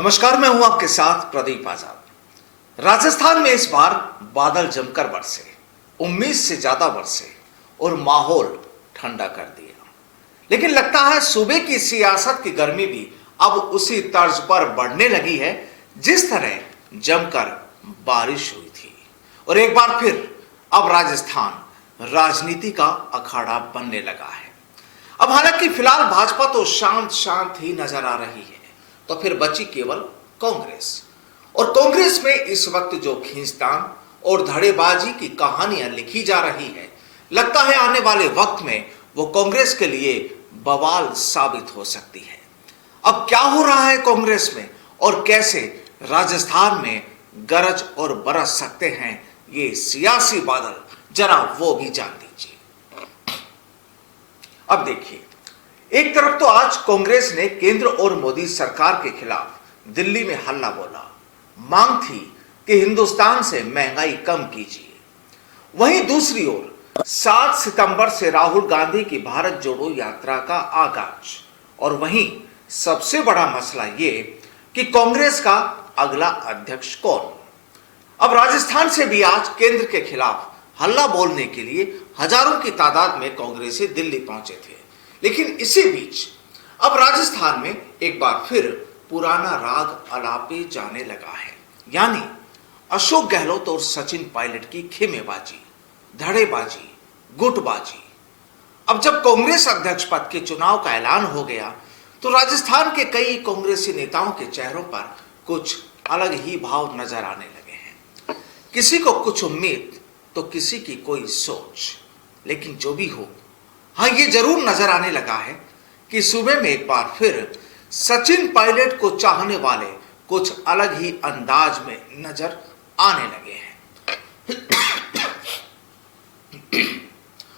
नमस्कार, मैं हूं आपके साथ प्रदीप आजाद। राजस्थान में इस बार बादल जमकर बरसे, उम्मीद से ज्यादा बरसे और माहौल ठंडा कर दिया। लेकिन लगता है सूबे की सियासत की गर्मी भी अब उसी तर्ज पर बढ़ने लगी है जिस तरह जमकर बारिश हुई थी। और एक बार फिर अब राजस्थान राजनीति का अखाड़ा बनने लगा है। अब हालांकि फिलहाल भाजपा तो शांत शांत ही नजर आ रही है, तो फिर बची केवल कांग्रेस। और कांग्रेस में इस वक्त जो खींचतान और धड़ेबाजी की कहानियां लिखी जा रही है, लगता है आने वाले वक्त में वो कांग्रेस के लिए बवाल साबित हो सकती है। अब क्या हो रहा है कांग्रेस में और कैसे राजस्थान में गरज और बरस सकते हैं ये सियासी बादल, जरा वो भी जान लीजिए। अब देखिए, एक तरफ तो आज कांग्रेस ने केंद्र और मोदी सरकार के खिलाफ दिल्ली में हल्ला बोला, मांग थी कि हिंदुस्तान से महंगाई कम कीजिए। वहीं दूसरी ओर 7 सितंबर से राहुल गांधी की भारत जोड़ो यात्रा का आगाज। और वहीं सबसे बड़ा मसला ये कि कांग्रेस का अगला अध्यक्ष कौन। अब राजस्थान से भी आज केंद्र के खिलाफ हल्ला बोलने के लिए हजारों की तादाद में कांग्रेसी दिल्ली पहुंचे थे। लेकिन इसी बीच अब राजस्थान में एक बार फिर पुराना राग अलापे जाने लगा है, यानी अशोक गहलोत और सचिन पायलट की खेमेबाजी, धड़ेबाजी, गुटबाजी। अब जब कांग्रेस अध्यक्ष पद के चुनाव का ऐलान हो गया तो राजस्थान के कई कांग्रेसी नेताओं के चेहरों पर कुछ अलग ही भाव नजर आने लगे हैं। किसी को कुछ उम्मीद तो किसी की कोई सोच। लेकिन जो भी हो, हाँ, ये जरूर नजर आने लगा है कि सूबे में एक बार फिर सचिन पायलट को चाहने वाले कुछ अलग ही अंदाज में नजर आने लगे हैं।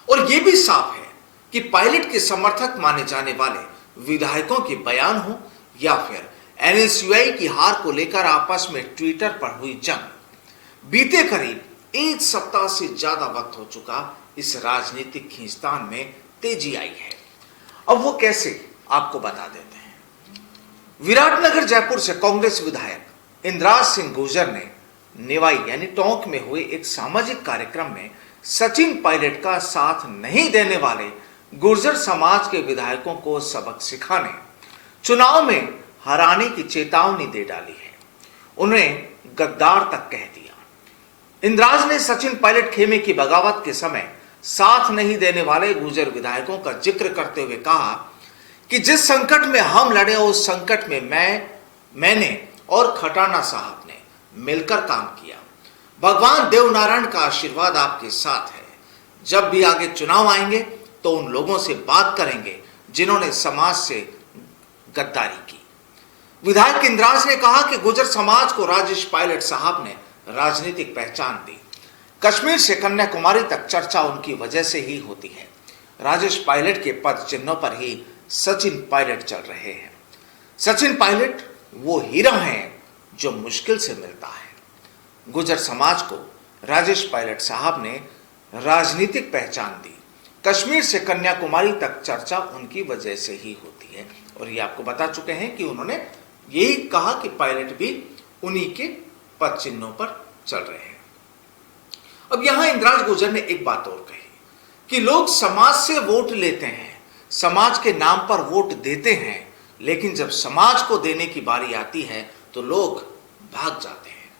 और यह भी साफ है कि पायलट के समर्थक माने जाने वाले विधायकों के बयान हो या फिर एनएसयूआई की हार को लेकर आपस में ट्विटर पर हुई जंग, बीते करीब एक सप्ताह से ज्यादा वक्त हो चुका, इस राजनीतिक खींचतान में तेजी आई है। अब वो कैसे, आपको बता देते हैं। विराटनगर जयपुर से कांग्रेस विधायक इंद्राज सिंह गुर्जर ने निवाई यानी टोंक में हुए एक सामाजिक कार्यक्रम में सचिन पायलट का साथ नहीं देने वाले गुर्जर समाज के विधायकों को सबक सिखाने, चुनाव में हराने की चेतावनी दे डाली है। उन्हें गद्दार तक कह दिया। इंद्राज ने सचिन पायलट खेमे की बगावत के समय साथ नहीं देने वाले गुर्जर विधायकों का जिक्र करते हुए कहा कि जिस संकट में हम लड़े उस संकट में मैंने और खटाना साहब ने मिलकर काम किया। भगवान देवनारायण का आशीर्वाद आपके साथ है। जब भी आगे चुनाव आएंगे तो उन लोगों से बात करेंगे जिन्होंने समाज से गद्दारी की। विधायक इंद्राज ने कहा कि गुर्जर समाज को राजेश पायलट साहब ने राजनीतिक पहचान दी। कश्मीर से कन्याकुमारी तक चर्चा उनकी वजह से ही होती है। राजेश पायलट के पद चिन्हों पर ही सचिन पायलट चल रहे हैं। सचिन पायलट वो हीरा हैं जो मुश्किल से मिलता है। गुर्जर समाज को राजेश पायलट साहब ने राजनीतिक पहचान दी। कश्मीर से कन्याकुमारी तक चर्चा उनकी वजह से ही होती है। और ये आपको बता चुके हैं कि उन्होंने यही कहा कि पायलट भी उन्हीं के पद चिन्हों पर चल रहे हैं। अब यहां इंद्राज गुर्जर ने एक बात और कही कि लोग समाज से वोट लेते हैं, समाज के नाम पर वोट देते हैं, लेकिन जब समाज को देने की बारी आती है तो लोग भाग जाते हैं।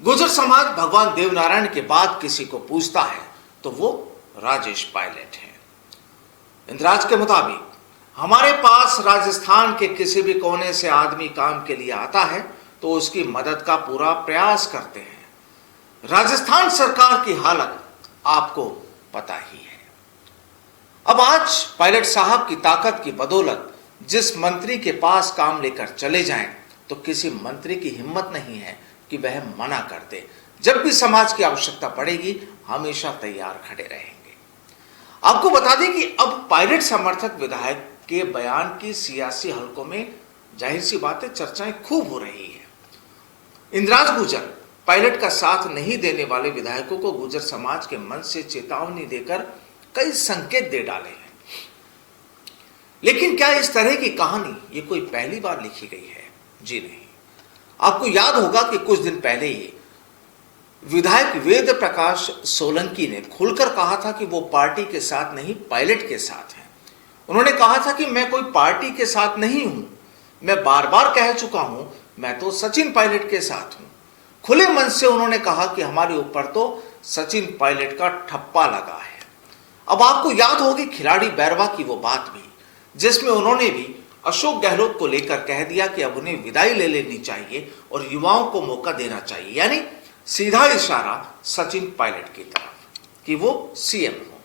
गुर्जर समाज भगवान देवनारायण के बाद किसी को पूछता है तो वो राजेश पायलट है। इंद्राज के मुताबिक हमारे पास राजस्थान के किसी भी कोने से आदमी काम के लिए आता है तो उसकी मदद का पूरा प्रयास करते हैं। राजस्थान सरकार की हालत आपको पता ही है। अब आज पायलट साहब की ताकत की बदौलत जिस मंत्री के पास काम लेकर चले जाएं तो किसी मंत्री की हिम्मत नहीं है कि वह मना कर दे। जब भी समाज की आवश्यकता पड़ेगी हमेशा तैयार खड़े रहेंगे। आपको बता दें कि अब पायलट समर्थक विधायक के बयान की सियासी हलकों में जाहिर सी बात है चर्चाएं खूब हो रही है। इंद्राज गुर्जर पायलट का साथ नहीं देने वाले विधायकों को गुर्जर समाज के मन से चेतावनी देकर कई संकेत दे डाले हैं। लेकिन क्या इस तरह की कहानी ये कोई पहली बार लिखी गई है? जी नहीं। आपको याद होगा कि कुछ दिन पहले ही विधायक वेद प्रकाश सोलंकी ने खुलकर कहा था कि वो पार्टी के साथ नहीं, पायलट के साथ हैं। उन्होंने कहा था कि मैं कोई पार्टी के साथ नहीं हूं, मैं बार बार कह चुका हूं, मैं तो सचिन पायलट के साथ हूं। खुले मन से उन्होंने कहा कि हमारे ऊपर तो सचिन पायलट का ठप्पा लगा है। अब आपको याद होगी खिलाड़ी बैरवा की वो बात भी, जिसमें उन्होंने भी अशोक गहलोत को लेकर कह दिया कि अब उन्हें विदाई ले लेनी चाहिए और युवाओं को मौका देना चाहिए, यानी सीधा इशारा सचिन पायलट की तरफ कि वो सीएम हो।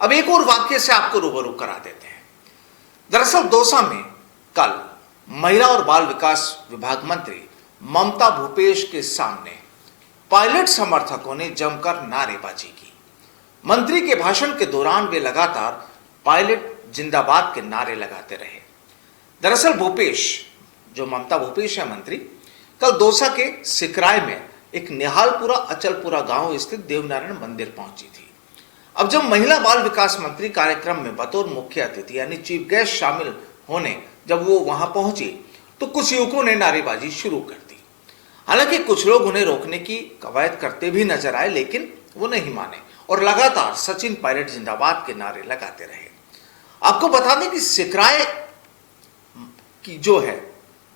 अब एक और वाक्य से आपको रूबरू करा देते हैं। दरअसल दौसा में कल महिला और बाल विकास विभाग मंत्री ममता भूपेश के सामने पायलट समर्थकों ने जमकर नारेबाजी की। मंत्री के भाषण के दौरान वे लगातार पायलट जिंदाबाद के नारे लगाते रहे। दरअसल भूपेश, जो ममता भूपेश है मंत्री, कल दौसा के सिकराय में एक निहालपुरा अचलपुरा गांव स्थित देवनारायण मंदिर पहुंची थी। अब जब महिला बाल विकास मंत्री कार्यक्रम में बतौर मुख्य अतिथि यानी चीफ गेस्ट शामिल होने जब वो वहां पहुंची तो कुछ युवकों ने नारेबाजी शुरू कर दी। हालांकि कुछ लोग उन्हें रोकने की कवायद करते भी नजर आए, लेकिन वो नहीं माने और लगातार सचिन पायलट जिंदाबाद के नारे लगाते रहे। आपको बता दें कि सिकराय की जो है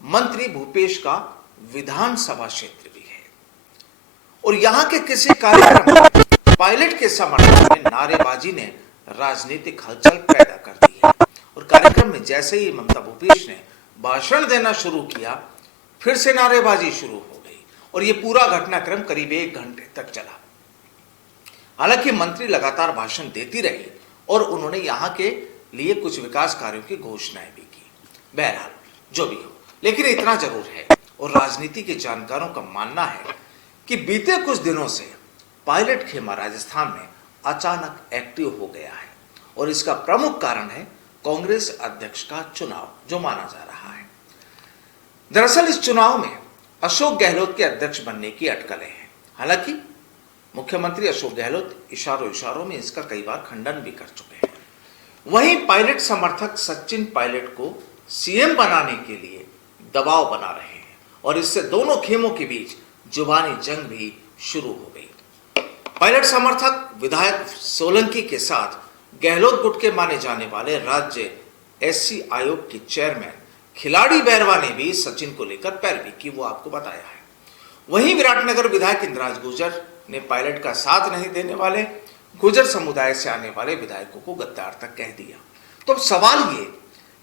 मंत्री भूपेश का विधानसभा क्षेत्र भी है और यहां के किसी कार्यक्रम में पायलट के समर्थन में नारेबाजी ने राजनीतिक हलचल पैदा कर दी है और कार्यक्रम में जैसे ही ममता भूपेश ने भाषण देना शुरू किया, फिर से नारेबाजी शुरू हो गई और यह पूरा घटनाक्रम करीब 1 घंटे तक चला। हालांकि मंत्री लगातार भाषण देती रही और उन्होंने यहां के लिए कुछ विकास कार्यों की घोषणाएं भी की। बहरहाल जो भी हो, लेकिन इतना जरूर है और राजनीति के जानकारों का मानना है कि बीते कुछ दिनों से पायलट खेमा राजस्थान में अचानक एक्टिव हो गया है और इसका प्रमुख कारण है कांग्रेस अध्यक्ष का चुनाव जो माना जा रहा है। दरअसल इस चुनाव में अशोक गहलोत के अध्यक्ष बनने की अटकलें हैं। हालांकि मुख्यमंत्री अशोक गहलोत इशारों में इसका कई बार खंडन भी कर चुके हैं। वहीं पायलट समर्थक सचिन पायलट को सीएम बनाने के लिए दबाव बना रहे हैं और इससे दोनों खेमों के बीच जुबानी जंग भी शुरू हो गई। पायलट समर्थक विधायक सोलंकी के साथ गहलोत गुट के माने जाने वाले राज्य एससी आयोग के चेयरमैन खिलाड़ी बैरवा ने भी सचिन को लेकर पैरवी की, वो आपको बताया है। वहीं विराटनगर विधायक इंद्राज गुर्जर ने पायलट का साथ नहीं देने वाले गुर्जर समुदाय से आने वाले विधायकों को गद्दार तक कह दिया। तो अब सवाल ये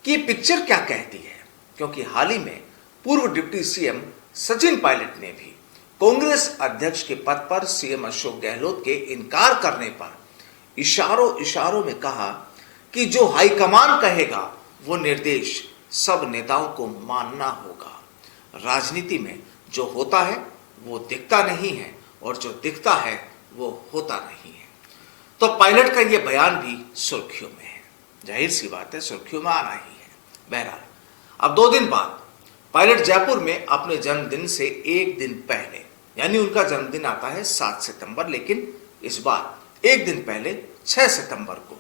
कि ये पिक्चर क्या कहती है, क्योंकि हाल ही में पूर्व डिप्टी सीएम सचिन पायलट ने भी कांग्रेस अध्यक्ष के पद पर सीएम अशोक गहलोत के इनकार करने पर इशारों में कहा कि जो हाईकमान कहेगा वो निर्देश सब नेताओं को मानना होगा। राजनीति में जो होता है वो दिखता नहीं है और जो दिखता है वो होता नहीं है। तो पायलट का ये बयान भी सुर्खियों में है। जाहिर सी बात है, सुर्खियों में आना ही है। बहरहाल अब 2 दिन बाद पायलट जयपुर में अपने जन्मदिन से 1 दिन पहले, यानी उनका जन्मदिन आता है 7 सितंबर, लेकिन इस बार 1 दिन पहले 6 सितंबर को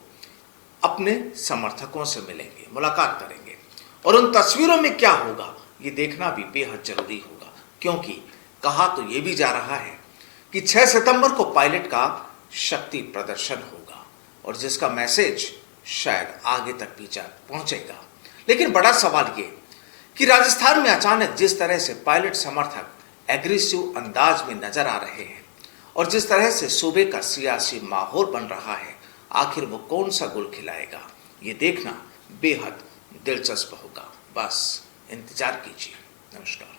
अपने समर्थकों से मिलेंगे, मुलाकात करेंगे और उन तस्वीरों में क्या होगा ये देखना भी बेहद जरूरी होगा, क्योंकि कहा तो ये भी जा रहा है कि 6 सितंबर को पायलट का शक्ति प्रदर्शन होगा और जिसका मैसेज शायद आगे तक भी पहुंचेगा। लेकिन बड़ा सवाल ये कि राजस्थान में अचानक जिस तरह से पायलट समर्थक एग्रेसिव अंदाज में नजर आ रहे हैं और जिस तरह से सूबे का सियासी माहौल बन रहा है, आखिर वो कौन सा गुल खिलाएगा ये देखना बेहद दिलचस्प होगा। बस इंतजार कीजिए। नमस्कार।